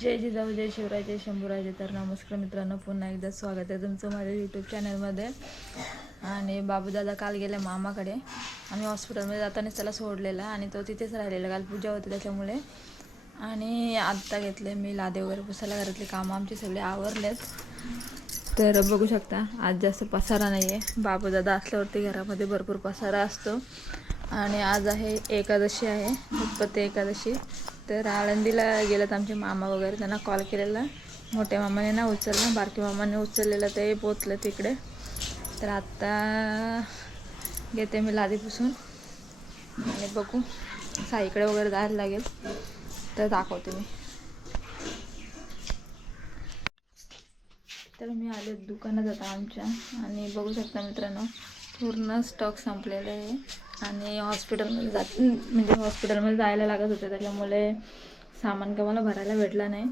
जय जिजाऊ जय शिवराय जय शंभूराजे तर नमस्कार मित्रांनो पुन्हा एकदा स्वागत आहे तुमचं माझ्या यूट्यूब चॅनलमध्ये आणि बाबूदादा काल गेले मामाकडे. आम्ही हॉस्पिटलमध्ये जातानाच त्याला सोडलेला आणि तो तिथेच राहिलेला काल पूजा होती त्याच्यामुळे. आणि आत्ता घेतले मी लादे वगैरे पुसायला घरातले कामं आमचे सगळे आवरलेत. तर बघू शकता आज जास्त पसारा नाही आहे बाबूदादा असल्यावरती घरामध्ये भरपूर पसारा असतो. आणि आज आहे एकादशी आहे उत्पत्ती एकादशी. तर आळंदीला गेलात आमचे मामा वगैरे त्यांना कॉल केलेला. मोठ्या मामाने ना उचलला बारके मामाने उचललेलं ते पोचलं तिकडे. तर आत्ता घेते मी लादीपासून आणि बघू साईकडे वगैरे जायला लागेल. तर दाखवते मी. तर मी आले दुकानात आता आमच्या. आणि बघू शकता मित्रांनो पूर्ण स्टॉक संपलेला आहे. आणि हॉस्पिटलमध्ये जात म्हणजे हॉस्पिटलमध्ये जायला लागत होते. त्याच्यामुळे सामान काय मला भरायला भेटला नाही.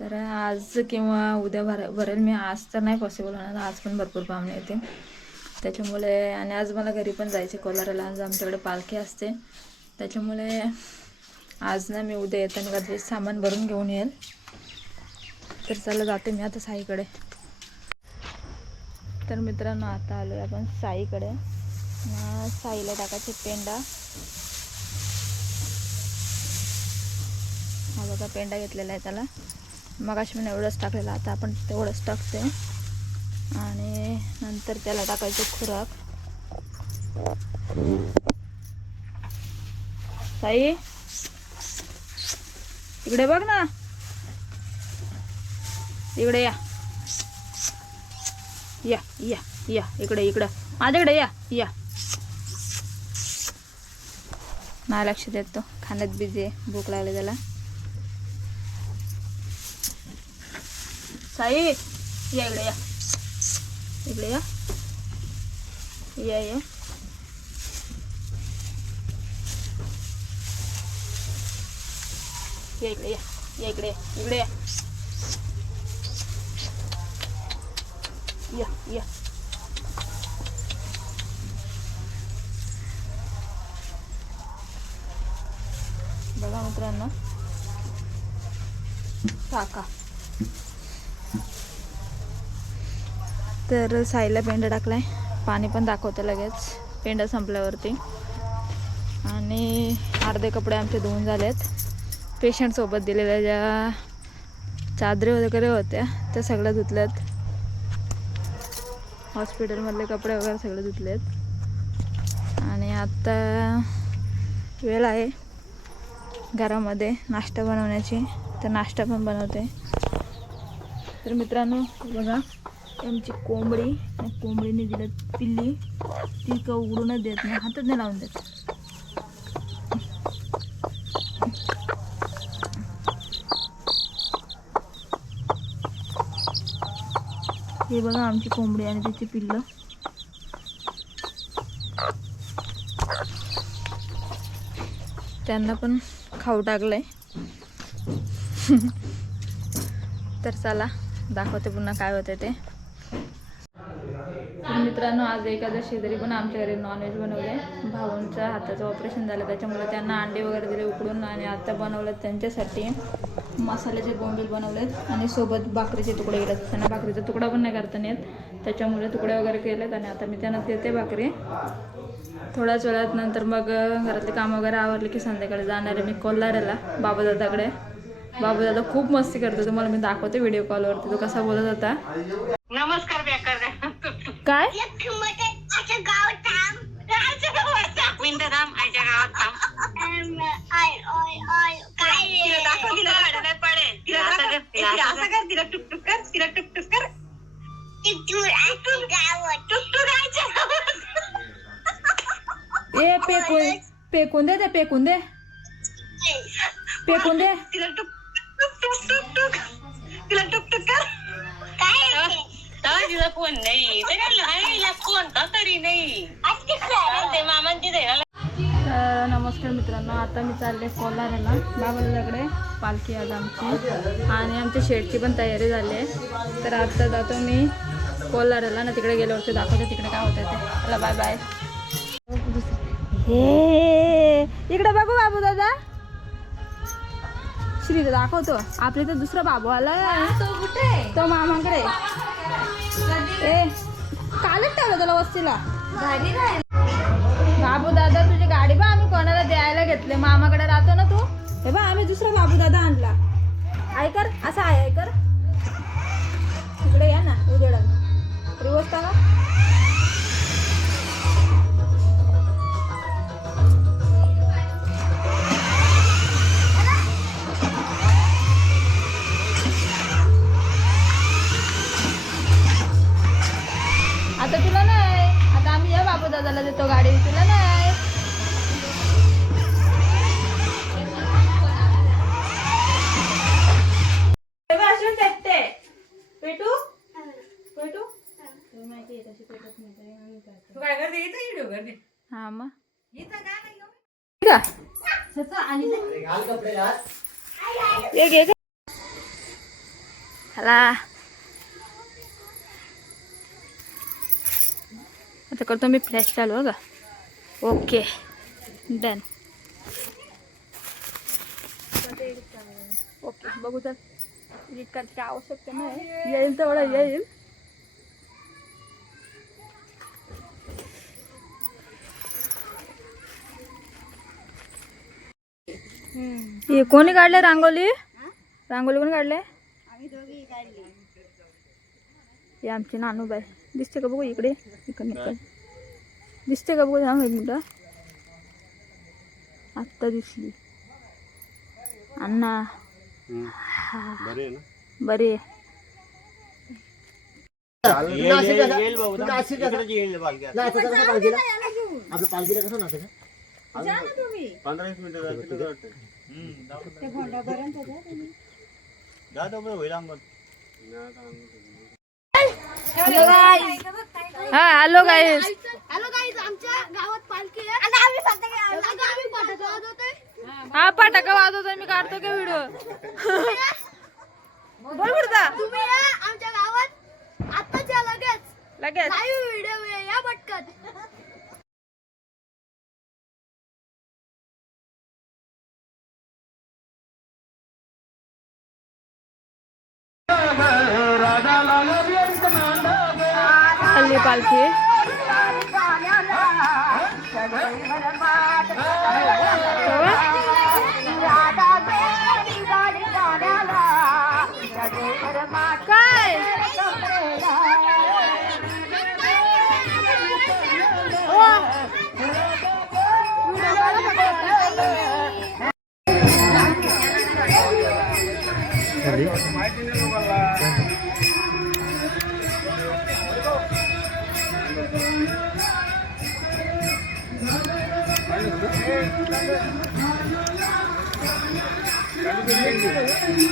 तर आज किंवा उद्या भर भरेल मी. आज तर नाही पॉसिबल होणार. आज पण भरपूर पाहुणे येते त्याच्यामुळे आणि आज मला घरी पण जायचे कोलाराला आज आमच्याकडे पालखी असते. त्याच्यामुळे आज ना मी उद्या येताना कधी सामान भरून घेऊन येईल. तर चला जाते मी आता साईकडे. तर मित्रांनो आता आलो आहे आपण साईकडे. साईला टाकायचे पेंडा. हा बघा पेंडा घेतलेला आहे त्याला. मग मी एवढंच टाकलेलं आता आपण तेवढंच टाकते आणि नंतर त्याला टाकायचे खुराक. साई इकडे बघ ना. इकडे या. या या या इकडे इकडं. माझ्याकडे या या. मला लक्ष देतो खाण्यात बिझी आहे. भूक लागली त्याला. साई या इकडे या. इकडे या. या या. या इकडे या. या इकडे इकडे या. या या बघा मित्रांनो. काका. तर साईला पेंडा टाकलाय. पाणी पण दाखवतं लगेच. पेंडा संपल्यावरती. आणि अर्धे कपडे आमचे धुवून झालेत. पेशंटसोबत दिलेल्या ज्या चादरी वगैरे होत्या त्या सगळ्या धुतल्यात. हॉस्पिटलमधले कपडे वगैरे सगळे धुतलेत. आणि आत्ता वेळ आहे. घरामध्ये नाश्ता बनवण्याची तर नाश्ता पण बनवते. तर मित्रांनो बघा आमची कोंबडी त्या कोंबडीने दिलं पिल्ली. ती का उघडूनच देत नाही हातच नाही लावून देत. हे बघा आमची कोंबडी आणि त्याची पिल्लं. त्यांना पण खाऊ टाकलंय. तर चला दाखवते पुन्हा काय होते ते. मित्रांनो आज एकादशी तरी पण आमच्या घरी नॉनव्हेज बनवले भाऊंच्या हाताचं ऑपरेशन झालं त्याच्यामुळे त्यांना अंडे वगैरे दिले उकडून आणि आता बनवलेत त्यांच्यासाठी. मसाल्याचे बोंबील बनवलेत आणि सोबत भाकरीचे तुकडे केलेत. त्यांना भाकरीचा तुकडा पण नाही करता येत. त्याच्यामुळे तुकडे वगैरे केलेत आणि आता मी त्यांना देते भाकरी. थोड्याच वेळात नंतर मग घरातले काम वगैरे आवरले की संध्याकाळी जाणार आहे मी कोल्हाऱ्याला बाबादादाकडे. बाबादादा खूप मस्ती करतो तुम्हाला मी दाखवते व्हिडिओ कॉलवरती तो कसा बोलत होता. नमस्कार काय? पेकून पेकून दे ते पेकून दे पेकून दे तिला टुक टुक टुक टुक टुक तिला टुकटुक कर काय तिचा फोन नाही कोणता तरी नाही ते मामांची दे तर नमस्कार मित्रांनो आता मी चालले कोल्हाऱ्याला बाबादाकडे पालखी आज आमची. आणि आमच्या शेडची पण तयारी झाली आहे. तर आता जातो मी कोल्हाऱ्याला ना. तिकडे गेल्यावरती दाखवते तिकडे काय होतं ते. चला बाय बाय हे इकडे बघू बाबू दादा. श्री दाखवतो. आपल्या इथे दुसरा बाबू आलाय तो कुठे? तो मामाकडे. ए कालच ठेवलं त्याला वस्तीला बाबू दादा तुझी गाडी बा आम्ही कोणाला द्यायला घेतले? मामाकडे राहतो ना तू? हे बा आम्ही दुसरा बाबू दादा आणला. ऐकर असं आहे ऐकर तिकडे या ना उजेडा रिवर्स का दादाला देतो गाडी. तुला नाही पेटू? पेटू? तू काय करते? इथं व्हिडिओ करते. हा मग. का आता करतो मी फ्लॅश चालू बघा. ओके. डन. ओके बघू तर. एडिट करायची आवश्यकता नाही. येईल तेवढं येईल. हे कोणी काढले रांगोली? रांगोली कोणी काढले. आमचे नानूबाई. दिसते का बघू इकडे? इकडे इकडे. दिसते का बघू? थांब एक मिनिटं. आत्ता दिसली. अण्णा. बरे पंधरा वीस मिनिटं झाली तिथं वाटतं. जा तो बरं, होईल अंगण. हा हॅलो गाईस हॅलो गाईज आमच्या गावात पालखी आहे. आणि आम्ही सध्या आम्ही फटाके वाजवतोय. हा वाजवतोय. मी काढतो का व्हिडिओ? बोल पुढचा तुम्ही या आमच्या गावात. आत्ताच या लगेच. लगेच लाईव्ह व्हिडिओ या पटकन. हल्ली पालखी काय Tuh.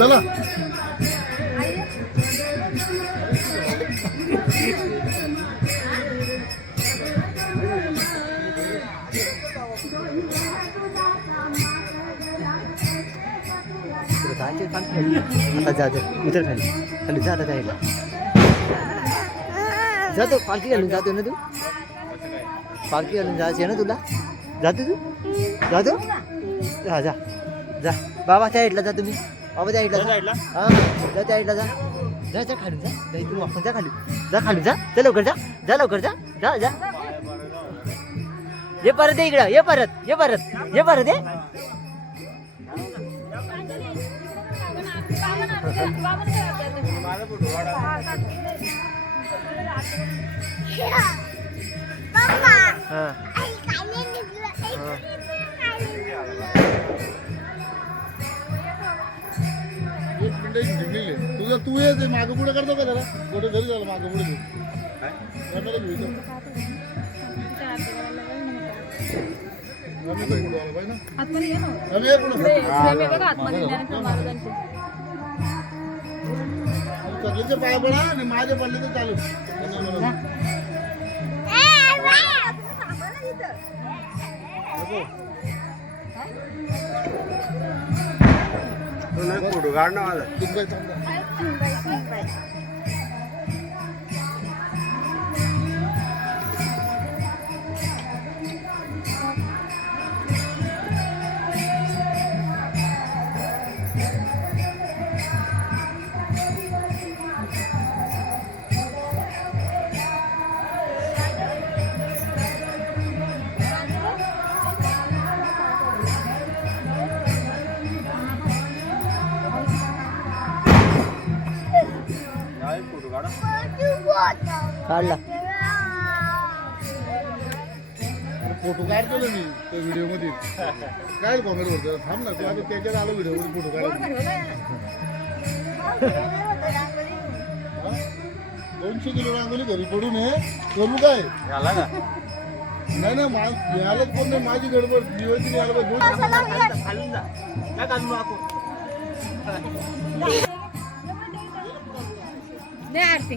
चला. आता जा उतर खाली. खाली जा आता जायला. जातो पालखी घालून जातो ना तू. पालखी घालून जायची आहे ना तुला? जातो तू जातो हा जा. जा. बाबा त्या साईडला जा तुम्ही. बाबा त्या साईडला? हा जा त्या साईडला जा. जा जा खाली जा. जा इथून वापस जा खाली. जा खाली जा. जा लवकर जा. जा लवकर जा. जा जा. ये परत ये इकडं ये परत ये परत ये परत ये. हा. एक मिनिट जिंकलेली तुझं तू ये ते मागं पुढे करतो का जरा कुठे घरी झालं मागं पुढे आहे महाराजांची. पाय पडा आणि माझे पडले तर चालू ना माझा काढला. फोटो काढतो ना मी त्या व्हिडिओमध्ये काय कॉमेंट करतो थांब ना तू आता त्याच्यात आलो व्हिडिओमध्ये फोटो हा? दोनशे किलो रांगोली घरी पडून आहे करू काय? झाला का नाही ना मा मिळालंच पण नाही माझी गडबड दिवाळीची मिळालं पाहिजे खालून जा. काय खालून आपण दे आरती.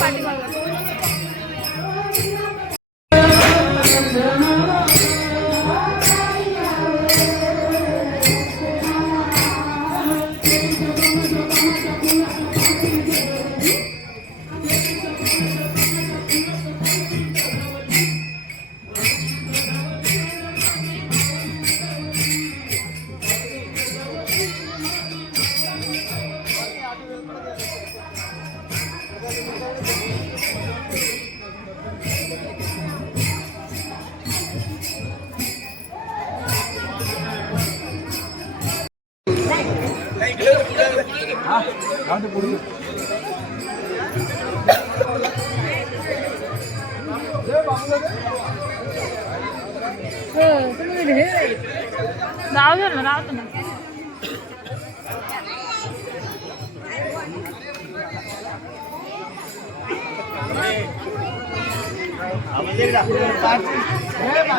पाठी காட்டு போடுது రాదు రాదు ভাই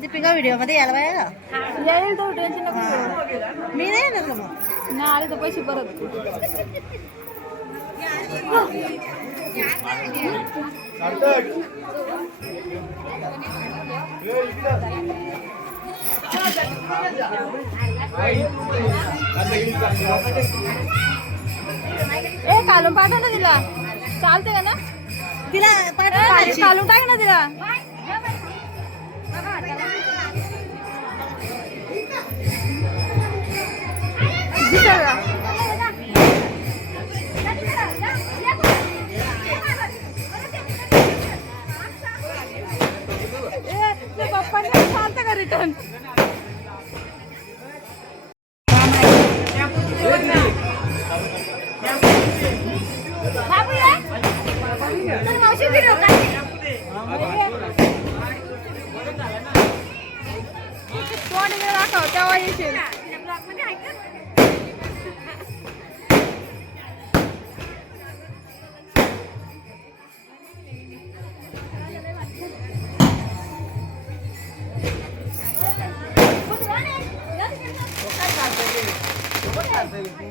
दीपिका व्हिडिओमध्ये यायला पाहिजे का यायला तो टेन्शन नको घेऊ. मी नाही येणार का मग नाही आले तर पैसे परत ए कालून पाठव ना तिला. चालते का ना? तिला. कालून टाक ना तिला. दिसेल baby.